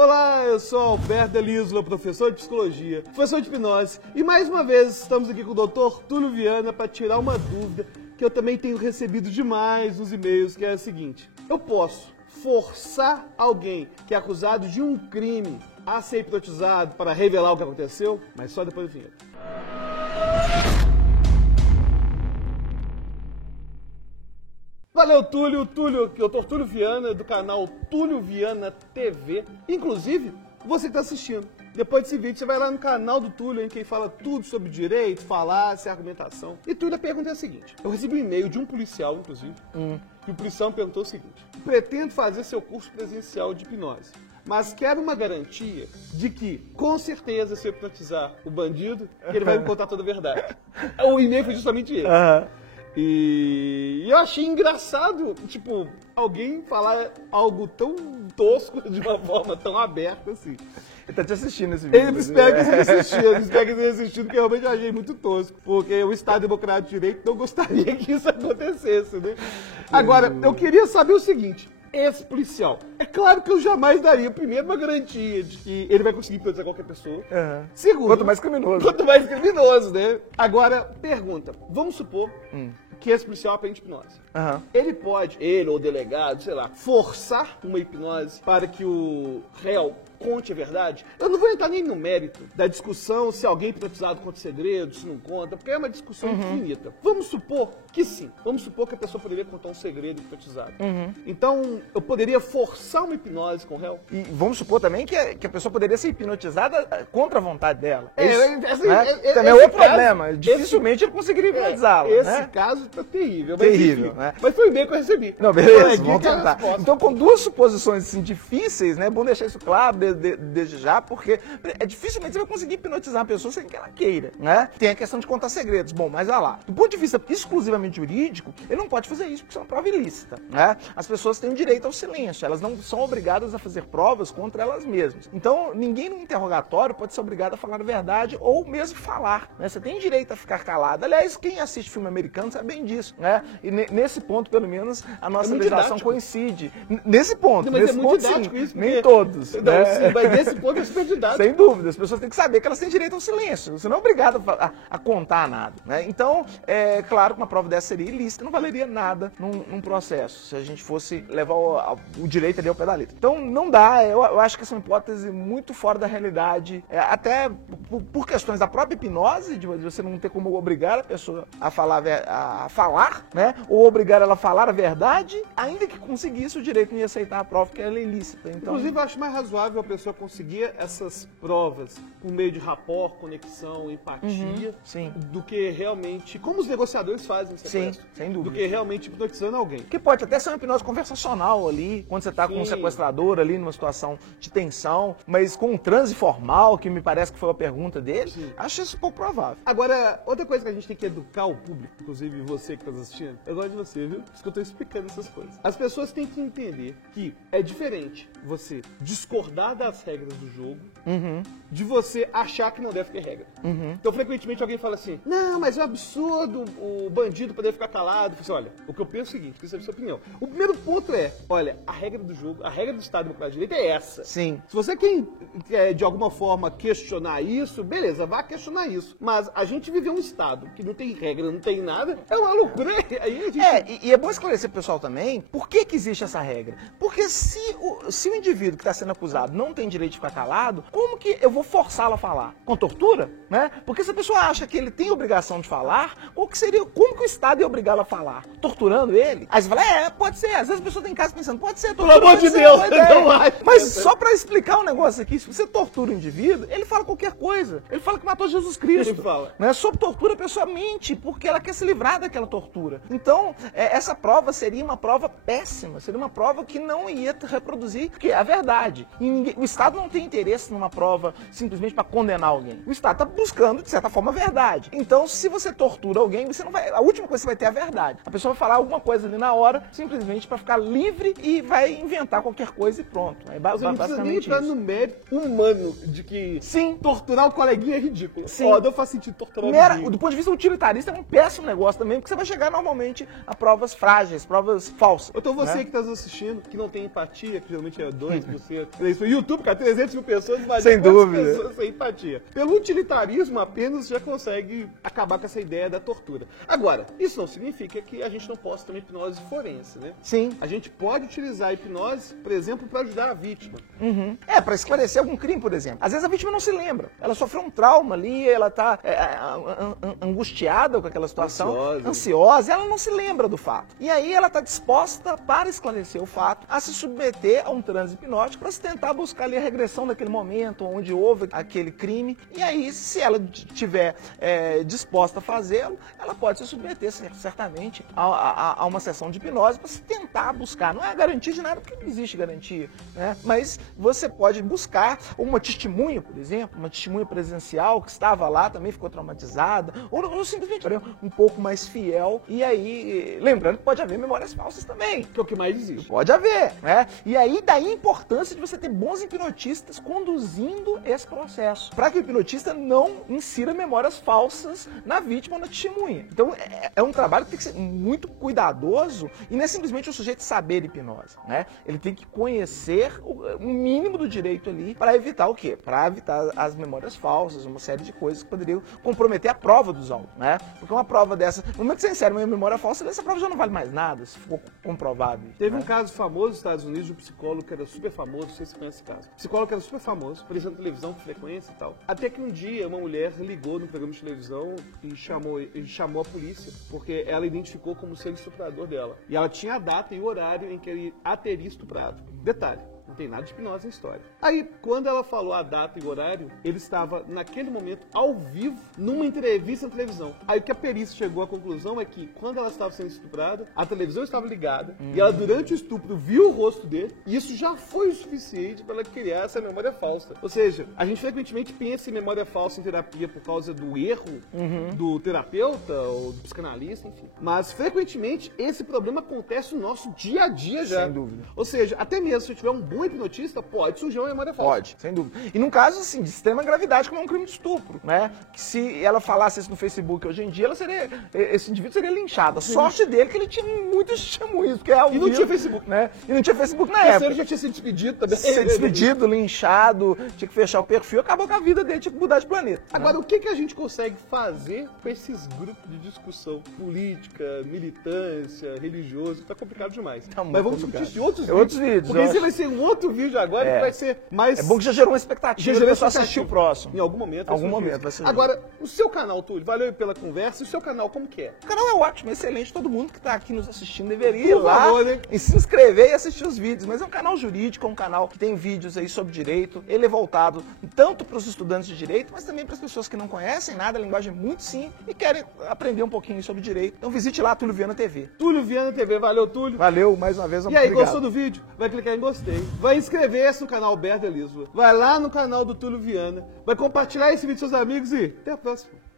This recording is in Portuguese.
Olá, eu sou Alberto Elisla, professor de psicologia, professor de hipnose, e mais uma vez estamos aqui com o Dr. Túlio Viana para tirar uma dúvida que eu também tenho recebido demais nos e-mails, que é a seguinte: eu posso forçar alguém que é acusado de um crime a ser hipnotizado para revelar o que aconteceu? Mas só depois do vinheta. Valeu, Túlio, Dr. Túlio Viana, do canal Túlio Viana TV. Inclusive, você que está assistindo, depois desse vídeo, você vai lá no canal do Túlio, em que ele fala tudo sobre direito, falácia, argumentação. E Túlio, a pergunta é a seguinte: eu recebi um e-mail de um policial, inclusive, e o policial me perguntou o seguinte: pretendo fazer seu curso presencial de hipnose, mas quero uma garantia de que, com certeza, se eu hipnotizar o bandido, ele vai me contar toda a verdade. O e-mail foi justamente esse. E eu achei engraçado, tipo, alguém falar algo tão tosco de uma forma tão aberta assim. Ele tá te assistindo esse vídeo. Ele espera que você esteja assistindo, porque eu realmente achei muito tosco. Porque o Estado Democrático de Direito não gostaria que isso acontecesse, né? Agora, eu queria saber o seguinte: esse policial, é claro que eu jamais daria, primeiro, uma garantia de que ele vai conseguir hipnotizar qualquer pessoa. Segundo, Quanto mais criminoso. Quanto mais criminoso, né? Agora, pergunta: vamos supor que esse policial aprende hipnose. Ele pode, ele ou o delegado, sei lá, forçar uma hipnose para que o réu conte a verdade? Eu não vou entrar nem no mérito da discussão se alguém hipnotizado conta segredo, se não conta, porque é uma discussão infinita. Vamos supor que sim. Vamos supor que a pessoa poderia contar um segredo hipnotizado. Então, eu poderia forçar uma hipnose com o réu? E vamos supor também que a pessoa poderia ser hipnotizada contra a vontade dela. Também Também é outro problema. Dificilmente ele conseguiria hipnotizá-la. Esse caso tá terrível. Terrível, né? Mas foi bem que eu recebi. Não, beleza, vamos tentar. Então, com duas suposições assim, difíceis, né? É bom deixar isso claro desde já, porque dificilmente você vai conseguir hipnotizar uma pessoa sem que ela queira, né? Tem a questão de contar segredos. Bom, mas olha lá, do ponto de vista exclusivamente jurídico, ele não pode fazer isso porque isso é uma prova ilícita, né? As pessoas têm o direito ao silêncio, elas não são obrigadas a fazer provas contra elas mesmas. Então, ninguém no interrogatório pode ser obrigado a falar a verdade ou mesmo falar, né? Você tem direito a ficar calado. Aliás, quem assiste filme americano sabe bem disso, né? E nesse ponto, pelo menos, a nossa legislação coincide. Nesse ponto, não, mas nesse muito ponto, didático sim, isso, nem todos. Não, né? sim, mas nesse ponto é super didático. Sem dúvida, as pessoas têm que saber que elas têm direito ao silêncio. Você não é obrigado a contar nada, né? Então, é claro que uma prova dessa seria ilícita, não valeria nada num processo, se a gente fosse levar o direito ali ao pé da letra. Então, não dá, eu acho que essa é uma hipótese muito fora da realidade, até por questões da própria hipnose, de você não ter como obrigar a pessoa a falar, né? Ou obrigar ela a falar a verdade, ainda que conseguisse, o direito não ia aceitar a prova, porque ela é ilícita. Então, inclusive, eu acho mais razoável a pessoa conseguir essas provas por meio de rapport, conexão, empatia, do que realmente, como os negociadores fazem em sequestro, sem dúvida, do que realmente hipnotizando alguém. Que pode até ser uma hipnose conversacional ali, quando você está com um sequestrador ali numa situação de tensão, mas com um transe formal, que me parece que foi a pergunta dele, acho isso pouco provável. Agora, outra coisa que a gente tem que educar o público, inclusive você que está assistindo, eu gosto de você, viu? Por isso que eu estou explicando essas coisas. As pessoas têm que entender que é diferente você discordar das regras do jogo de você achar que não deve ter regra. Então, frequentemente, alguém fala assim: não, mas é um absurdo o bandido poder ficar calado. Eu falo assim: olha, o que eu penso é o seguinte, queria saber a sua opinião. O primeiro ponto é, olha, a regra do jogo, a regra do Estado Democrático de Direito é essa. Sim. Se você quer, de alguma forma, questionar isso, beleza, vá questionar isso. Mas a gente vive um Estado que não tem regra, não tem nada, é uma loucura. Aí a gente... E é bom esclarecer pro pessoal também por que existe essa regra. Porque se o indivíduo que está sendo acusado não tem direito de ficar calado, como que eu vou forçá-lo a falar? Com tortura? Né? Porque se a pessoa acha que ele tem obrigação de falar, como que o Estado ia obrigá-lo a falar? Torturando ele? Aí você fala, pode ser. Às vezes a pessoa tem em casa pensando, pode ser. Pelo amor de Deus, não acho. Mas só para explicar um negócio aqui, se você tortura o indivíduo, ele fala qualquer coisa. Ele fala que matou Jesus Cristo. Ele fala. Né? Sob tortura a pessoa mente, porque ela quer se livrar daquela tortura. Então, essa prova seria uma prova péssima, seria uma prova que não ia reproduzir a verdade. O Estado não tem interesse numa prova simplesmente para condenar alguém. O Estado está buscando, de certa forma, a verdade. Então, se você tortura alguém, você não vai. A última coisa que você vai ter é a verdade. A pessoa vai falar alguma coisa ali na hora, simplesmente para ficar livre e vai inventar qualquer coisa e pronto. É você não precisa nem entrar isso. no mérito humano de que torturar o coleguinha é ridículo. Não faz sentido torturar o coleguinha. Do ponto de vista utilitarista, é um péssimo negócio também, porque você vai chegar normalmente a provas frágeis, provas falsas. Então você que está assistindo, que não tem empatia, que geralmente é 2%, 3%, e YouTube, cara, 300 mil pessoas, imagina Sem dúvida. pessoas sem empatia. Pelo utilitarismo apenas já consegue acabar com essa ideia da tortura. Agora, isso não significa que a gente não possa ter uma hipnose forense, né? Sim. A gente pode utilizar a hipnose, por exemplo, para ajudar a vítima. Para esclarecer algum crime, por exemplo. Às vezes a vítima não se lembra. Ela sofreu um trauma ali, ela tá angustiada com aquela situação, ansiosa, ela não se lembra do fato. E aí ela está disposta, para esclarecer o fato, a se submeter a um transe hipnótico para se tentar buscar ali a regressão daquele momento onde houve aquele crime. E aí, se ela estiver disposta a fazê-lo, ela pode se submeter certamente a uma sessão de hipnose para se tentar buscar. Não é garantia de nada, porque não existe garantia, né? Mas você pode buscar uma testemunha, por exemplo, uma testemunha presencial que estava lá, também ficou traumatizada, ou simplesmente um pouco mais fiel. E aí, lembrando que pode haver memórias falsas também. Que é o que mais existe. Pode haver, né? E aí, daí a importância de você ter bons hipnotistas conduzindo esse processo, para que o hipnotista não insira memórias falsas na vítima ou na testemunha. Então, é um trabalho que tem que ser muito cuidadoso e não é simplesmente o sujeito saber hipnose, né? Ele tem que conhecer o mínimo do direito ali para evitar o quê? Para evitar as memórias falsas, uma série de coisas que poderiam comprometer a prova dos autos, né? Porque uma prova dessa, no momento que você insere uma memória falsa, essa prova já não vale mais nada, se for comprovado. Teve um caso famoso nos Estados Unidos de um psicólogo que era super famoso, não sei se você conhece esse caso. Psicólogo que era super famoso, aparecia na televisão com frequência e tal. Até que um dia uma mulher ligou no programa de televisão e chamou a polícia, porque ela identificou como sendo estuprador dela. E ela tinha a data e o horário em que ele a teria estuprado. Detalhe. Não tem nada de hipnose na história. Aí, quando ela falou a data e o horário, ele estava, naquele momento, ao vivo, numa entrevista na televisão. Aí o que a perícia chegou à conclusão é que, quando ela estava sendo estuprada, a televisão estava ligada, e ela, durante o estupro, viu o rosto dele, e isso já foi o suficiente para ela criar essa memória falsa. Ou seja, a gente frequentemente pensa em memória falsa em terapia por causa do erro do terapeuta ou do psicanalista, enfim. Mas, frequentemente, esse problema acontece no nosso dia a dia já. Sem dúvida. Ou seja, até mesmo se eu tiver um bom hipnotista, pode surgir uma memória falsa. Pode, sem dúvida. E num caso, assim, de extrema gravidade, como é um crime de estupro, né? Que se ela falasse isso no Facebook hoje em dia, esse indivíduo seria linchado. A sorte dele é que ele tinha muitas testemunhas, porque é ao E não vivo, tinha Facebook. né? E não tinha Facebook na Ele época. já tinha sido despedido também. Ser despedido, linchado, tinha que fechar o perfil, acabou com a vida dele, tinha que mudar de planeta. Agora, o que a gente consegue fazer com esses grupos de discussão política, militância, religioso? Tá complicado demais. Tá muito Mas vamos complicado. discutir outros Outros vídeos, Porque eu esse acho. vai ser um outro vídeo agora que vai ser mais... É bom que já gerou uma expectativa, Já gerou de pessoa expectativa. assistir o próximo. Em algum momento. Em algum momento vai ser. Agora, o seu canal, Túlio, valeu pela conversa. E o seu canal, como que é? O canal é ótimo, excelente, todo mundo que está aqui nos assistindo deveria ir Por lá favor, né? e se inscrever e assistir os vídeos. Mas é um canal jurídico, é um canal que tem vídeos aí sobre direito. Ele é voltado tanto para os estudantes de direito, mas também para as pessoas que não conhecem nada, a linguagem é muito simples e querem aprender um pouquinho sobre direito. Então visite lá, Túlio Viana TV. Túlio Viana TV, valeu, Túlio. Valeu, mais uma vez, E aí, obrigado. gostou do vídeo? Vai clicar em gostei. Vai inscrever-se no canal Alberto Elisboa. Vai lá no canal do Túlio Viana. Vai compartilhar esse vídeo com seus amigos e até a próxima.